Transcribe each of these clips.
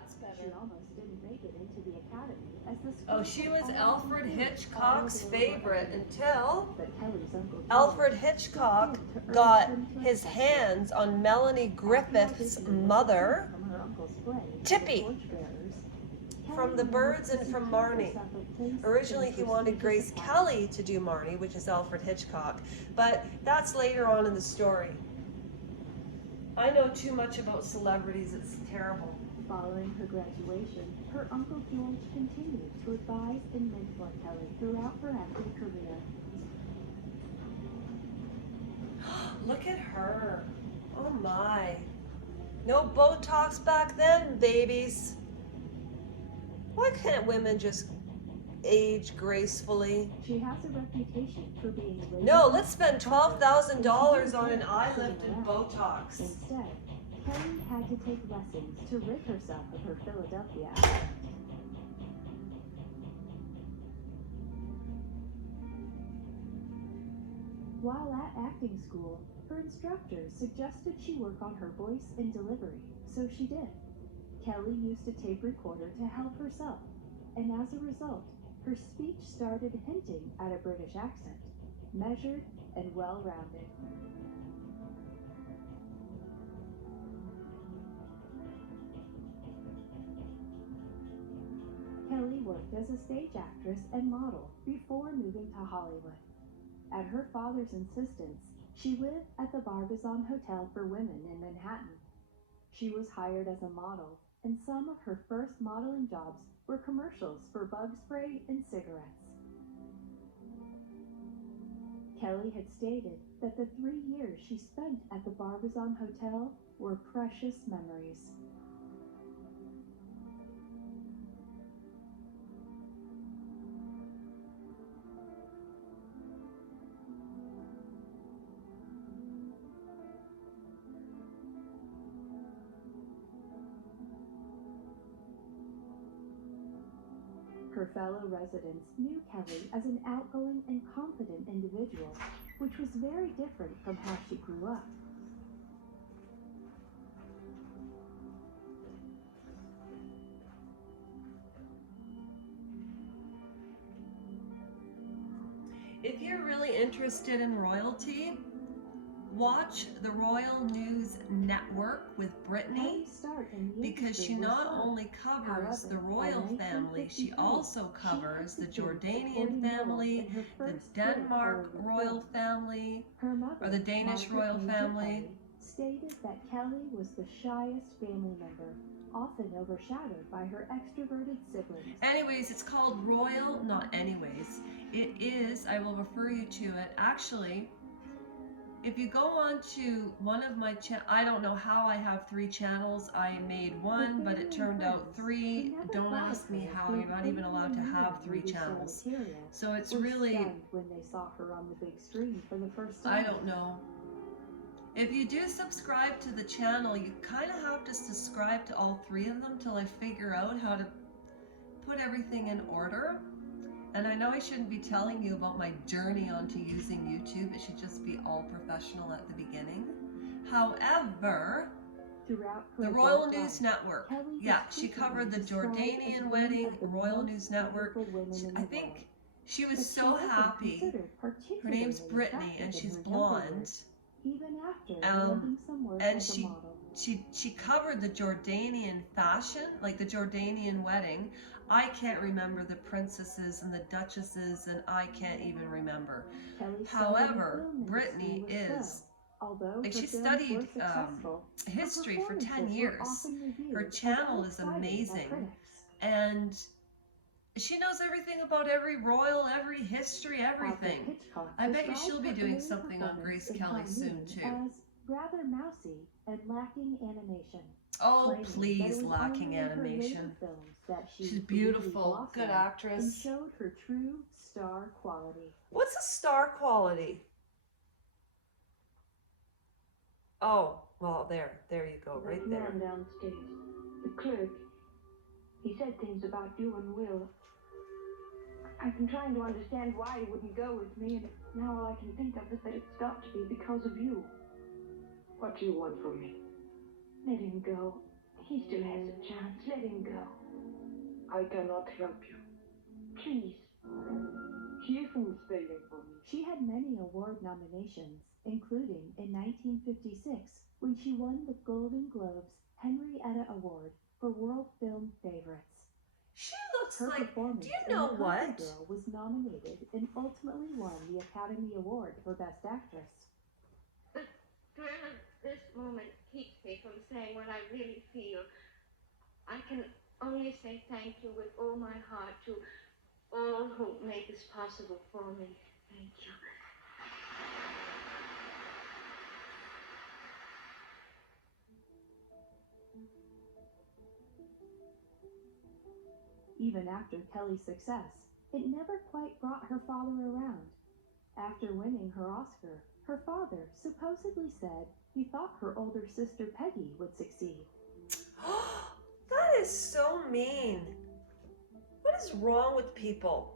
That's She better. almost didn't make it into the academy as the school Oh, she was had Alfred already moved Hitchcock's all over favorite England. until But Kelly's Uncle Alfred George Hitchcock stepped in to got urge them to his accept hands on Melanie her. Griffith's After auditioning mother, from her uncle's play, Tippy, The Torchbearers, from The Kelly Birds and managed to from secure Marnie. herself a place in Originally, the he wanted prestigious Grace academy. Kelly to do Marnie, which is Alfred Hitchcock, but that's later on in the story. I know too much about celebrities, it's terrible. Following her graduation, her Uncle George continued to advise and mentor Kelly throughout her acting career. Look at her. Oh my. No Botox back then, babies. Why can't women just age gracefully? She has a reputation for being lazy. No, let's spend $12,000 on an eye lift and Botox. Instead, Kelly had to take lessons to rid herself of her Philadelphia accent. While at acting school, her instructors suggested she work on her voice and delivery, so she did. Kelly used a tape recorder to help herself, and as a result, her speech started hinting at a British accent, measured and well-rounded. Kelly worked as a stage actress and model before moving to Hollywood. At her father's insistence, she lived at the Barbizon Hotel for Women in Manhattan. She was hired as a model, and some of her first modeling jobs were commercials for bug spray and cigarettes. Kelly had stated that the 3 years she spent at the Barbizon Hotel were precious memories. Her fellow residents knew Kelly as an outgoing and confident individual, which was very different from how she grew up. If you're really interested in royalty, watch the Royal News Network with Brittany, Kelly's start in the because she industry was not slow. only covers However, the by royal family, she 1953, also she covers the had secured Jordanian supporting family, roles in her the first hit Denmark Hollywood royal film. family, Her mother, or the Danish Margaret royal Major family. Kelly, stated that Kelly was the shyest family member, often overshadowed by her extroverted siblings. Anyways, it's called Royal, not anyways. It is, I will refer you to it. Actually, if you go on to one of my I don't know how I have 3 channels. I made one, but it turned out 3. Don't ask me how. You're not even allowed to have 3 channels. So it's really, when they saw her on the big screen for the first time. I don't know. If you do subscribe to the channel, you kind of have to subscribe to all 3 of them till I figure out how to put everything in order. And I know I shouldn't be telling you about my journey onto using YouTube. It should just be all professional at the beginning. However, the Royal News Network. Yeah, she covered the Jordanian wedding, Royal News Network. I think she was so happy. Her name's Brittany, and she's blonde. Even after landing some work and as a model. she covered the Jordanian fashion, like the Jordanian wedding. I can't remember the princesses and the duchesses, and I can't even remember. However, Brittany is, like, she studied history for 10 years. Her channel is amazing, and she knows everything about every royal, every history, everything. I bet you she'll be doing something on Grace Kelly soon too. As rather mousy and lacking animation. Oh, please, lacking animation. She's beautiful, good And actress. showed her true star quality. What's a star quality? Oh, well, there you go, right there. That man downstairs, the clerk, he said things about you and Will. I've been trying to understand why he wouldn't go with me, and now all I can think of is that it's got to be because of you. What do you want from me? Let him go. He still has a chance. Let him go. I cannot help you. Please. Ethan is waiting for me. She had many award nominations, including in 1956 when she won the Golden Globes Henrietta Award for World Film Favorites. She looks Her like, performance do you in know The what? Country Girl was nominated and ultimately won the Academy Award for Best Actress. The thrill of this moment keeps me from saying what I really feel. I can only say thank you with all my heart to all who made this possible for me. Thank you. Even after Kelly's success, it never quite brought her father around. After winning her Oscar, her father supposedly said he thought her older sister Peggy would succeed. That is so mean. What is wrong with people?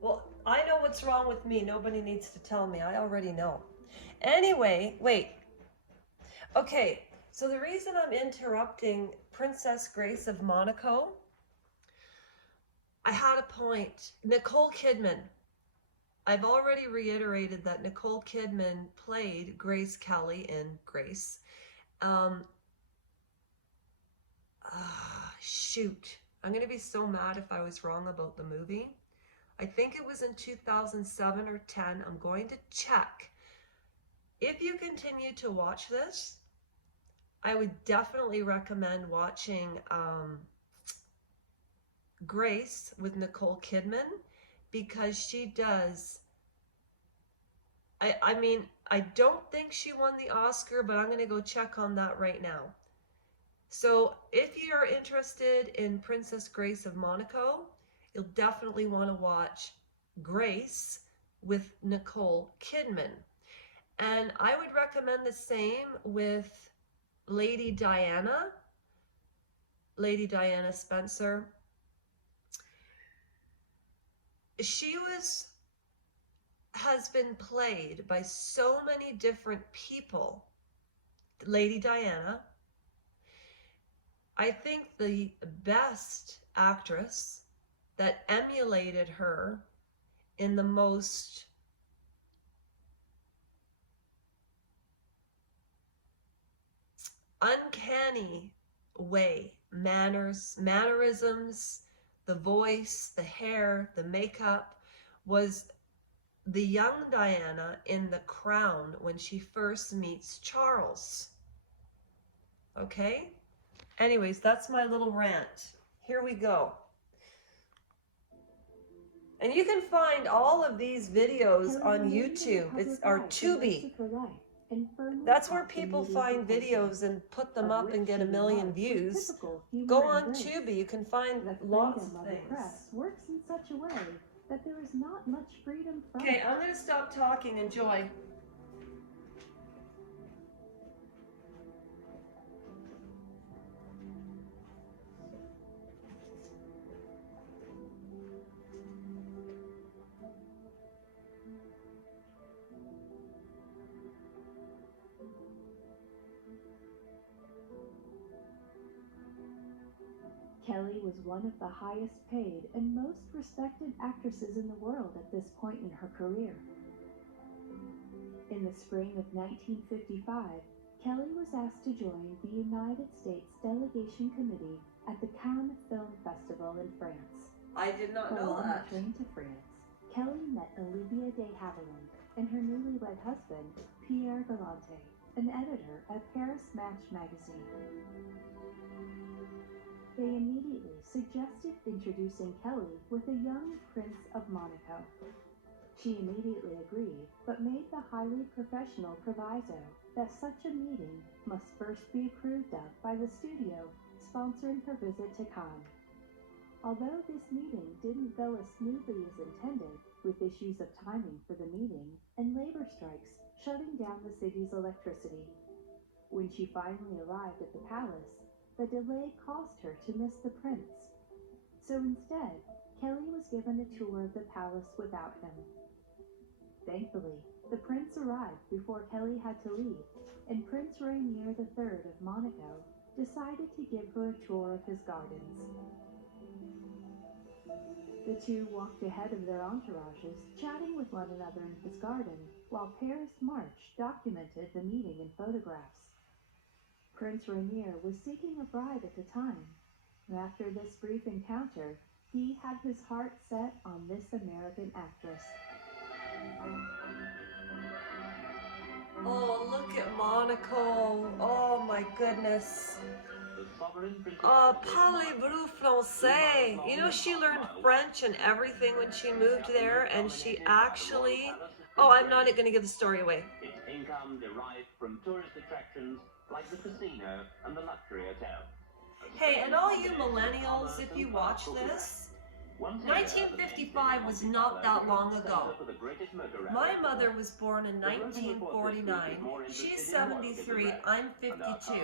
Well, I know what's wrong with me. Nobody needs to tell me. I already know. Anyway, wait. Okay, so the reason I'm interrupting Princess Grace of Monaco, I had a point. Nicole Kidman. I've already reiterated that Nicole Kidman played Grace Kelly in Grace. Shoot. I'm going to be so mad if I was wrong about the movie. I think it was in 2007 or 10. I'm going to check. If you continue to watch this, I would definitely recommend watching Grace with Nicole Kidman, because she does, I mean, I don't think she won the Oscar, but I'm going to go check on that right now. So if you're interested in Princess Grace of Monaco, you'll definitely want to watch Grace with Nicole Kidman. And I would recommend the same with Lady Diana Spencer. She has been played by so many different people. Lady Diana. I think the best actress that emulated her in the most uncanny way, mannerisms, the voice, the hair, the makeup, was the young Diana in The Crown when she first meets Charles. Okay? Anyways, that's my little rant. Here we go. And you can find all of these videos on YouTube. It's our Tubi. That's where people find videos and put them up and get 1 million views. Go on Tubi, you can find lots of things. Press works in such a way that there is not much freedom from Okay, I'm going to stop talking. Enjoy. Kelly was one of the highest paid and most respected actresses in the world at this point in her career. In the spring of 1955, Kelly was asked to join the United States Delegation Committee at the Cannes Film Festival in France. I did not know While on that. the train to France, Kelly met Olivia de Havilland and her newlywed husband, Pierre Galante, an editor at Paris Match magazine. They immediately suggested introducing Kelly with a young Prince of Monaco. She immediately agreed, but made the highly professional proviso that such a meeting must first be approved of by the studio sponsoring her visit to Cannes. Although this meeting didn't go as smoothly as intended, with issues of timing for the meeting and labor strikes shutting down the city's electricity. When she finally arrived at the palace, the delay caused her to miss the prince. So instead, Kelly was given a tour of the palace without him. Thankfully, The prince arrived before Kelly had to leave, and Prince Rainier III of Monaco decided to give her a tour of his gardens. The two walked ahead of their entourages, chatting with one another in his garden, while Paris March documented the meeting in photographs. Prince Rainier was seeking a bride at the time. After this brief encounter, he had his heart set on this American actress. Oh, look at Monaco. Oh my goodness. Parlez-vous français? You know, she learned French and everything when she moved there, and she actually... Oh, I'm not going to give the story away. Its income derived from tourist attractions like the casino and the luxury hotel. Hey, and all you millennials, if you watch this, 1955 was not that long ago. My mother was born in 1949. She's 73, I'm 52.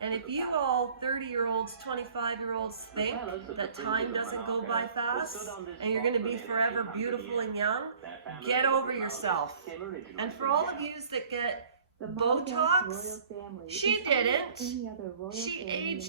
And if you all 30-year-olds, 25-year-olds think that time doesn't go by fast and you're going to be forever beautiful and young, get over yourself. And for all of yous that get The Botox, Malbec royal family she is unlike didn't. any other royal She family in aged